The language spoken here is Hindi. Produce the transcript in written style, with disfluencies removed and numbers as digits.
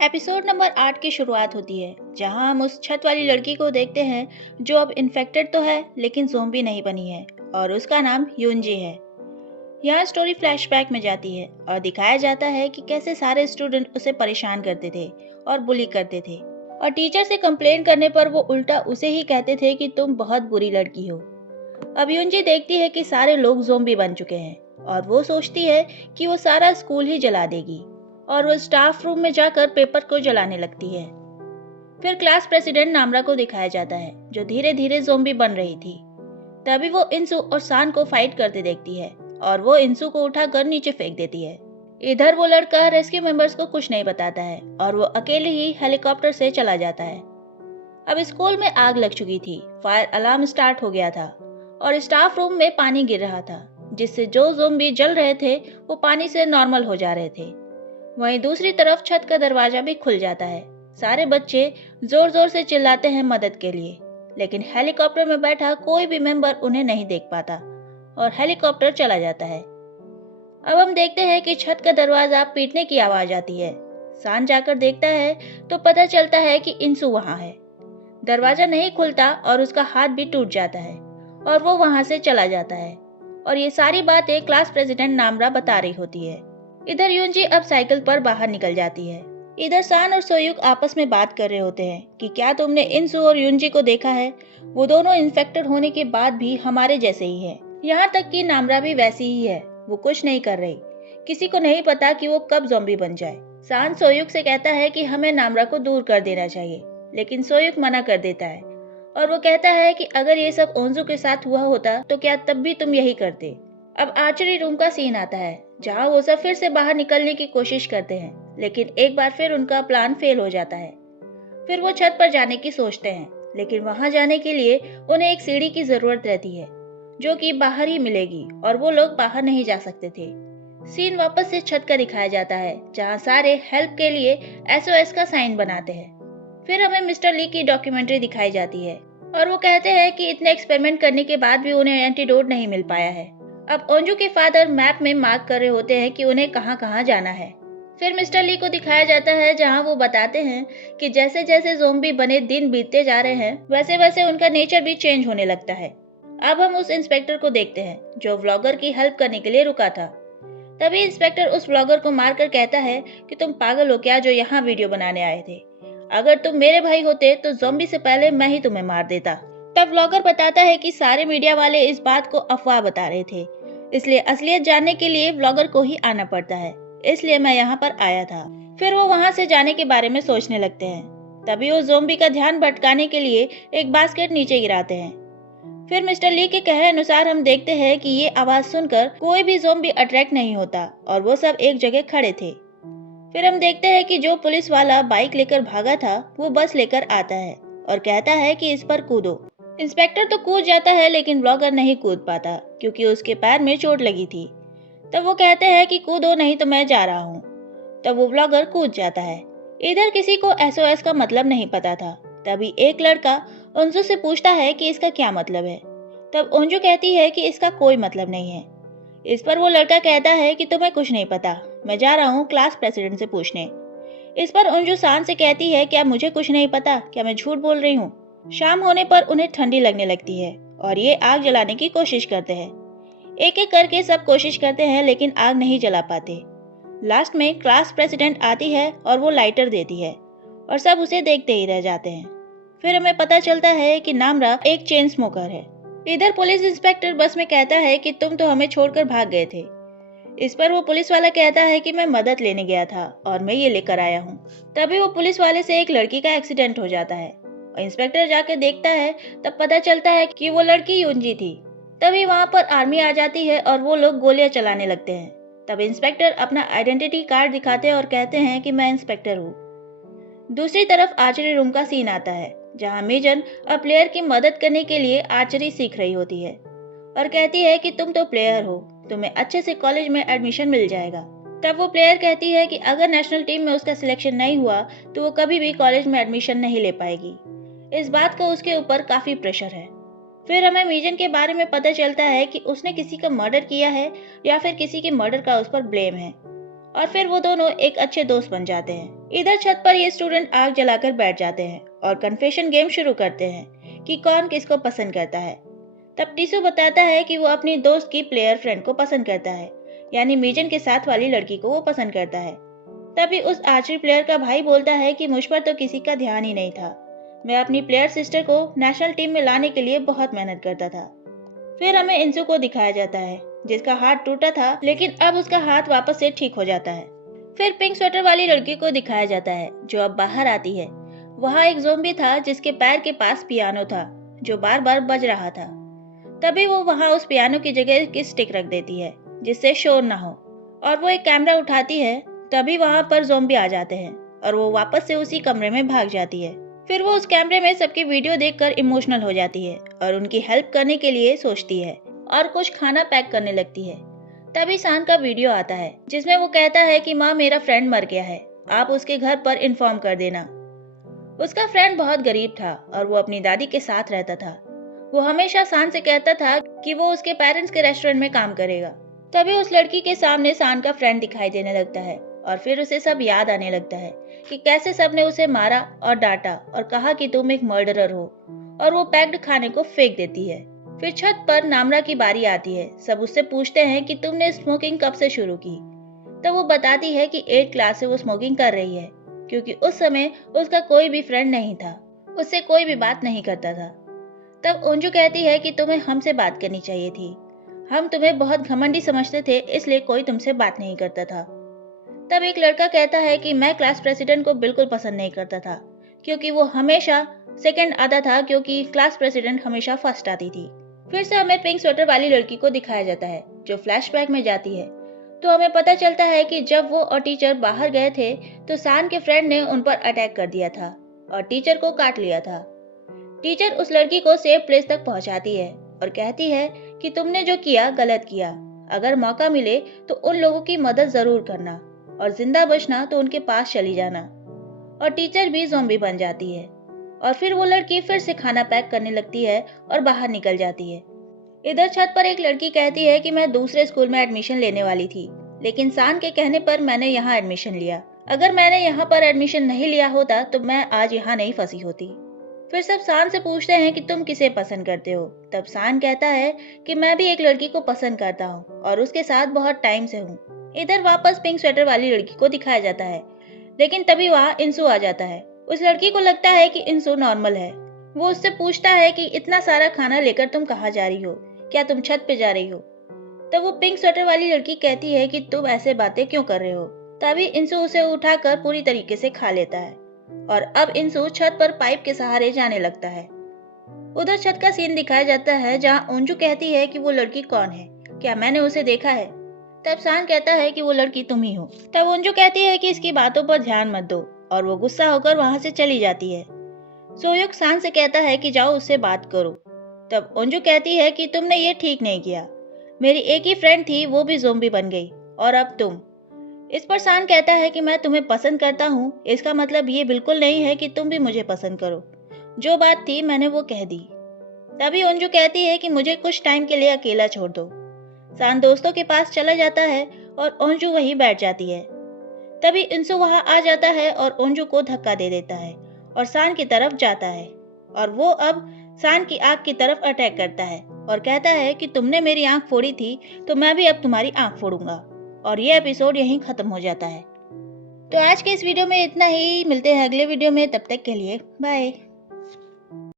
एपिसोड नंबर 8 की शुरुआत होती है जहां हम उस छत वाली लड़की को देखते हैं जो अब इन्फेक्टेड तो है लेकिन ज़ोंबी नहीं बनी है और उसका नाम यूनजी है। यहाँ स्टोरी फ्लैशबैक में जाती है और दिखाया जाता है कि कैसे सारे स्टूडेंट उसे परेशान करते थे और बुली करते थे और टीचर से कंप्लेन करने पर वो उल्टा उसे ही कहते थे कि तुम बहुत बुरी लड़की हो। अब यूनजी देखती है कि सारे लोग ज़ोंबी बन चुके हैं और वो सोचती है कि वो सारा स्कूल ही जला देगी और वो स्टाफ रूम में जाकर पेपर को जलाने लगती है। फिर क्लास प्रेसिडेंट नामरा को दिखाया जाता है जो धीरे धीरे ज़ोंबी बन रही थी। तभी वो इंसु और सान को फाइट करते देखती है और वो इंसु को उठाकर नीचे फेंक देती है। इधर वो लड़का रेस्क्यू मेंबर्स को कुछ नहीं बताता है और वो अकेले ही हेलीकॉप्टर से चला जाता है। अब स्कूल में आग लग चुकी थी, फायर अलार्म स्टार्ट हो गया था और स्टाफ रूम में पानी गिर रहा था जिससे जो ज़ोंबी जल रहे थे वो पानी से नॉर्मल हो जा रहे थे। वहीं दूसरी तरफ छत का दरवाजा भी खुल जाता है। सारे बच्चे जोर जोर से चिल्लाते हैं मदद के लिए, लेकिन हेलीकॉप्टर में बैठा कोई भी मेंबर उन्हें नहीं देख पाता और हेलीकॉप्टर चला जाता है। अब हम देखते हैं कि छत का दरवाजा पीटने की आवाज आती है। सान जाकर देखता है तो पता चलता है कि इंसु वहां है। दरवाजा नहीं खुलता और उसका हाथ भी टूट जाता है और वो वहां से चला जाता है और ये सारी बातें क्लास प्रेसिडेंट नामरा बता रही होती है। इधर यूनजी अब साइकिल पर बाहर निकल जाती है। इधर सान और सोयुक आपस में बात कर रहे होते हैं कि क्या तुमने इंसु और यूनजी को देखा है, वो दोनों इन्फेक्टेड होने के बाद भी हमारे जैसे ही है। यहाँ तक कि नामरा भी वैसी ही है, वो कुछ नहीं कर रही। किसी को नहीं पता कि वो कब ज़ॉम्बी बन जाए। सान सोयुक से कहता है कि हमें नामरा को दूर कर देना चाहिए, लेकिन सोयुक मना कर देता है और वो कहता है कि अगर ये सब ओंजू के साथ हुआ होता तो क्या तब भी तुम यही करते। अब आर्चरी रूम का सीन आता है जहां वो सब फिर से बाहर निकलने की कोशिश करते हैं, लेकिन एक बार फिर उनका प्लान फेल हो जाता है। फिर वो छत पर जाने की सोचते हैं, लेकिन वहां जाने के लिए उन्हें एक सीढ़ी की जरूरत रहती है जो कि बाहर ही मिलेगी और वो लोग बाहर नहीं जा सकते थे। सीन वापस से छत का दिखाया जाता है जहाँ सारे हेल्प के लिए SOS का साइन बनाते हैं। फिर हमें मिस्टर ली की डॉक्यूमेंट्री दिखाई जाती है और वो कहते हैं कि इतने एक्सपेरिमेंट करने के बाद भी उन्हें एंटीडोट नहीं मिल पाया है। अब ओंजू के फादर मैप में मार्क कर रहे होते हैं कि उन्हें कहां कहां जाना है। फिर मिस्टर ली को दिखाया जाता है जहां वो बताते हैं कि जैसे जैसे ज़ोंबी बने दिन बीतते जा रहे हैं वैसे वैसे उनका नेचर भी चेंज होने लगता है। अब हम उस इंस्पेक्टर को देखते हैं जो व्लॉगर की हेल्प करने के लिए रुका था। तभी इंस्पेक्टर उस व्लॉगर को मारकर कहता है कि तुम पागल हो क्या जो यहाँ वीडियो बनाने आए थे। अगर तुम मेरे भाई होते तो ज़ॉम्बी से पहले मैं ही तुम्हें मार देता। तब व्लॉगर बताता है कि सारे मीडिया वाले इस बात को अफवाह बता रहे थे, इसलिए असलियत जानने के लिए व्लॉगर को ही आना पड़ता है, इसलिए मैं यहाँ पर आया था। फिर वो वहाँ से जाने के बारे में सोचने लगते हैं। तभी वो ज़ोंबी का ध्यान भटकाने के लिए एक बास्केट नीचे गिराते हैं। फिर मिस्टर ली के कहे अनुसार हम देखते हैं कि ये आवाज सुनकर कोई भी ज़ोंबी अट्रैक्ट नहीं होता और वो सब एक जगह खड़े थे। फिर हम देखते हैं कि जो पुलिस वाला बाइक लेकर भागा था वो बस लेकर आता है और कहता है कि इस पर कूदो। इंस्पेक्टर तो कूद जाता है लेकिन ब्लॉगर नहीं कूद पाता क्योंकि उसके पैर में चोट लगी थी। तब वो कहते हैं कि कूदो नहीं तो मैं जा रहा हूँ। तब वो ब्लॉगर कूद जाता है। इधर किसी को SOS का मतलब नहीं पता था। तभी एक लड़का ओंजू से पूछता है कि इसका क्या मतलब है। तब ओंजू कहती है कि इसका कोई मतलब नहीं है। इस पर वो लड़का कहता है कि तुम्हें कुछ नहीं पता, मैं जा रहा हूँ क्लास प्रेसिडेंट से पूछने। इस पर ओंजू सान से कहती है क्या मुझे कुछ नहीं पता, क्या मैं झूठ बोल रही हूँ। शाम होने पर उन्हें ठंडी लगने लगती है और ये आग जलाने की कोशिश करते हैं। एक एक करके सब कोशिश करते हैं लेकिन आग नहीं जला पाते। लास्ट में क्लास प्रेसिडेंट आती है और वो लाइटर देती है और सब उसे देखते ही रह जाते हैं। फिर हमें पता चलता है कि नामरा एक चेन स्मोकर है। इधर पुलिस इंस्पेक्टर बस में कहता है कि तुम तो हमें छोड़कर भाग गए थे। इस पर वो पुलिस वाला कहता है कि मैं मदद लेने गया था और मैं ये लेकर आया हूँ। तभी वो पुलिस वाले से एक लड़की का एक्सीडेंट हो जाता है और इंस्पेक्टर जाकर देखता है। तब पता चलता है कि वो लड़की यूनजी थी। तभी वहाँ पर आर्मी आ जाती है और वो लोग गोलियां चलाने लगते हैं। तब इंस्पेक्टर अपना आइडेंटिटी कार्ड दिखाते हैं और कहते हैं कि मैं इंस्पेक्टर हूँ। दूसरी तरफ आर्चरी रूम का सीन आता है जहाँ मेजन अब प्लेयर की मदद करने के लिए आर्चरी सीख रही होती है और कहती है कि तुम तो प्लेयर हो, तुम्हें अच्छे से कॉलेज में एडमिशन मिल जाएगा। तब वो प्लेयर कहती है कि अगर नेशनल टीम में उसका सिलेक्शन नहीं हुआ तो वो कभी भी कॉलेज में एडमिशन नहीं ले पाएगी। इस बात का उसके ऊपर काफी प्रेशर है। फिर हमें मेजन के बारे में पता चलता है कि उसने किसी का मर्डर किया है या फिर किसी के मर्डर का उस पर ब्लेम है और फिर वो दोनों एक अच्छे दोस्त बन जाते हैं। इधर छत पर ये स्टूडेंट आग जलाकर बैठ जाते हैं और कन्फेशन गेम शुरू करते हैं कि कौन किसको पसंद करता है। तब टीसू बताता है कि वो अपनी दोस्त की प्लेयर फ्रेंड को पसंद करता है, यानी मीजन के साथ वाली लड़की को वो पसंद करता है। तभी उस आर्चरी प्लेयर का भाई बोलता है कि मुझ पर तो किसी का ध्यान ही नहीं था। मैं अपनी प्लेयर सिस्टर को नेशनल टीम में लाने के लिए बहुत मेहनत करता था। फिर हमें इंसू को दिखाया जाता है जिसका हाथ टूटा था, लेकिन अब उसका हाथ वापस से ठीक हो जाता है। फिर पिंक स्वेटर वाली लड़की को दिखाया जाता है जो अब बाहर आती है। वहाँ एक ज़ोंबी था जिसके पैर के पास पियानो था जो बार बार बज रहा था। तभी वो वहाँ उस पियानो की जगह की स्टिक रख देती है जिससे शोर ना हो, और वो एक कैमरा उठाती है। तभी वहाँ पर ज़ोंबी आ जाते हैं और वो वापस से उसी कमरे में भाग जाती है। फिर वो उस कैमरे में सबकी वीडियो देखकर इमोशनल हो जाती है और उनकी हेल्प करने के लिए सोचती है और कुछ खाना पैक करने लगती है। तभी सान का वीडियो आता है जिसमें वो कहता है कि माँ, मेरा फ्रेंड मर गया है, आप उसके घर पर इन्फॉर्म कर देना। उसका फ्रेंड बहुत गरीब था और वो अपनी दादी के साथ रहता था। वो हमेशा सान से कहता था कि वो उसके पेरेंट्स के रेस्टोरेंट में काम करेगा। तभी उस लड़की के सामने सान का फ्रेंड दिखाई देने लगता है और फिर उसे सब याद आने लगता है कि कैसे सबने उसे मारा और डांटा और कहा कि तुम एक मर्डरर हो, और वो पैक्ड खाने को फेंक देती है। फिर छत पर नामरा की बारी आती है। सब उससे पूछते हैं कि तुमने स्मोकिंग कब से शुरू की। तब वो बताती है कि 8th क्लास से वो स्मोकिंग कर रही है, क्योंकि उस समय उसका कोई भी फ्रेंड नहीं था, उससे कोई भी बात नहीं करता था। तब ओंजू कहती है कि तुम्हें हमसे बात करनी चाहिए थी, हम तुम्हें बहुत घमंडी समझते थे, इसलिए कोई तुमसे बात नहीं करता था। तब एक लड़का कहता है कि मैं क्लास प्रेसिडेंट को बिल्कुल पसंद नहीं करता था, क्योंकि वो हमेशा सेकंड आता था, क्योंकि क्लास प्रेसिडेंट हमेशा फर्स्ट आती थी। फिर से हमें पिंक स्वेटर वाली लड़की को दिखाया जाता है जो फ्लैशबैक में जाती है। तो हमें पता चलता है कि जब वो और टीचर बाहर गए थे तो सान के फ्रेंड ने उन पर अटैक कर दिया था और टीचर को काट लिया था। टीचर उस लड़की को सेफ प्लेस तक पहुंचाती है और कहती है कि तुमने जो किया गलत किया, अगर मौका मिले तो उन लोगों की मदद जरूर करना, और जिंदा बचना तो उनके पास चली जाना। और टीचर भी ज़ॉम्बी बन जाती है और फिर वो लड़की फिर से खाना पैक करने लगती है और बाहर निकल जाती है। इधर छत पर एक लड़की कहती है कि मैं दूसरे स्कूल में एडमिशन लेने वाली थी, लेकिन सान के कहने पर मैंने यहाँ एडमिशन लिया। अगर मैंने यहाँ पर एडमिशन नहीं लिया होता तो मैं आज यहाँ नहीं फंसी होती। फिर सब सान से पूछते हैं कि तुम किसे पसंद करते हो। तब सान कहता है कि मैं भी एक लड़की को पसंद करता हूँ और उसके साथ बहुत टाइम से हूँ। इधर वापस पिंक स्वेटर वाली लड़की को दिखाया जाता है, लेकिन तभी वहाँ इंसू आ जाता है। उस लड़की को लगता है कि इंसू नॉर्मल है। वो उससे पूछता है कि इतना सारा खाना लेकर तुम कहाँ जा रही हो, क्या तुम छत पे जा रही हो। तब वो पिंक स्वेटर वाली लड़की कहती है कि तुम ऐसे बातें क्यों कर रहे हो। तभी इंसू उसे उठाकर पूरी तरीके से खा लेता है और अब इंसू छत पर पाइप के सहारे जाने लगता है। उधर छत का सीन दिखाया जाता है जहाँ ओंजू कहती है कि वो लड़की कौन है, क्या मैंने उसे देखा है। तब सान कहता है कि वो लड़की तुम ही हो। तब ओंजू कहती है कि इसकी बातों पर ध्यान मत दो और वो गुस्सा होकर वहां से चली जाती है। सोयुक सान से कहता है कि जाओ उससे बात करो। तब ओंजू कहती है कि तुमने ये ठीक नहीं किया, मेरी एक ही फ्रेंड थी, वो भी ज़ॉम्बी बन गई और अब तुम। इस पर सान कहता है कि मैं तुम्हें पसंद करता हूँ, इसका मतलब ये बिल्कुल नहीं है कि तुम भी मुझे पसंद करो। जो बात थी मैंने वो कह दी। तभी ओंजू कहती है कि मुझे कुछ टाइम के लिए अकेला छोड़ दो। सान दोस्तों के पास चला जाता है और ओंजू वहीं बैठ जाती है। तभी इंसू वहां आ जाता है और ओंजू को धक्का दे देता है और सान की तरफ जाता है, और वो अब सान की आंख की तरफ अटैक करता है और कहता है कि तुमने मेरी आंख फोड़ी थी तो मैं भी अब तुम्हारी आंख फोड़ूंगा। और ये एपिसोड यहीं खत्म हो जाता है। तो आज के इस वीडियो में इतना ही, मिलते हैं अगले वीडियो में, तब तक के लिए बाय।